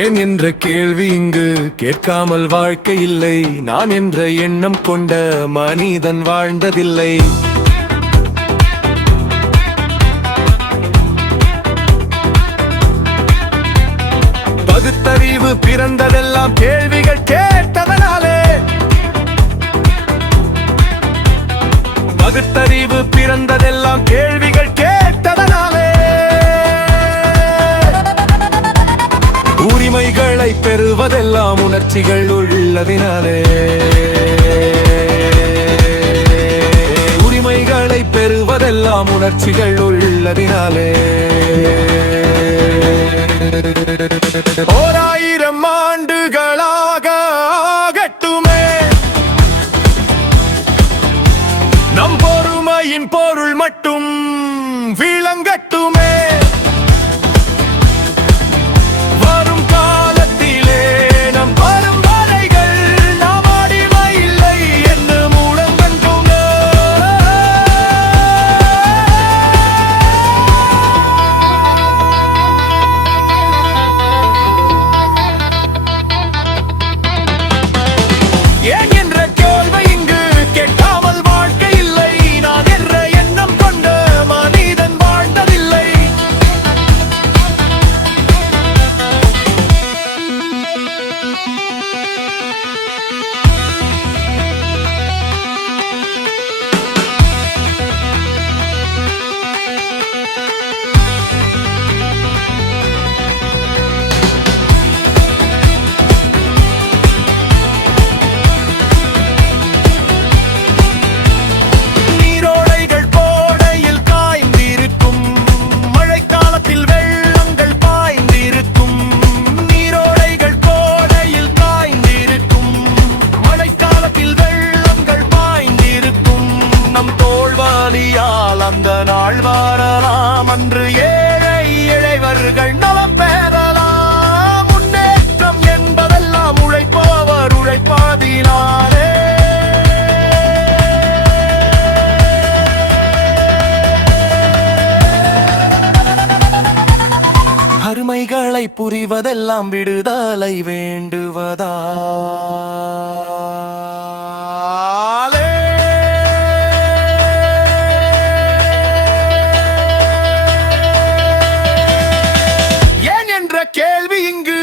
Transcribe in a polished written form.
ஏன் என்ற கேள்வி இங்கு கேட்காமல் வாழ்க்கை இல்லை. நான் என்ற எண்ணம் கொண்ட மனிதன் வாழ்ந்ததில்லை. பகுத்தறிவு பிறந்ததெல்லாம் கேள்விகள் கேட்டதனாலே. பகுத்தறிவு பிறந்ததெல்லாம் கேள்விகள் கேட்டதனாலே. உரிமைகளை பெறுவதெல்லாம் உணர்ச்சிகள் உள்ளதினாலே. உரிமைகளை பெறுவதெல்லாம் உணர்ச்சிகள் உள்ளதினாலே. 1000 ஆண்டுகளாக ஆகட்டுமே நம் பொறுமையின் பொருள் மட்டும் விளங்கட்டுமே. வரும் காலத்திலே நம் பரம்பரைகள் நாம் அடிமை இல்லை என்று முழங்கட்டுமே. ஏன் என்ற கேள்வி இங்கு கேட்காமல் வாழ்க்கை இல்லை. நான் என்ற எண்ணம் கொண்ட மனிதன் வாழ்ந்ததில்லை. நீரோடைகள் கோடையில் காய்ந்திருக்கும், மழைக்காலத்தில் வெள்ளங்கள் பாய்ந்திருக்கும். நீரோடைகள் கோடையில் காய்ந்திருக்கும், மழைக்காலத்தில் வெள்ளங்கள் பாய்ந்திருக்கும். நம் தோல்வாலியால் அந்த நாள் வரலாம். அன்று ஏழை இளைவர்கள் நலம் பெறலாம். முன்னேற்றம் என்பதெல்லாம் உழைப்பவர் உழைப்பதினாலே. அருமைகளை புரிவதெல்லாம் விடுதலை வேண்டுவதாலே. ஏன் என்ற கேள்வி இங்கு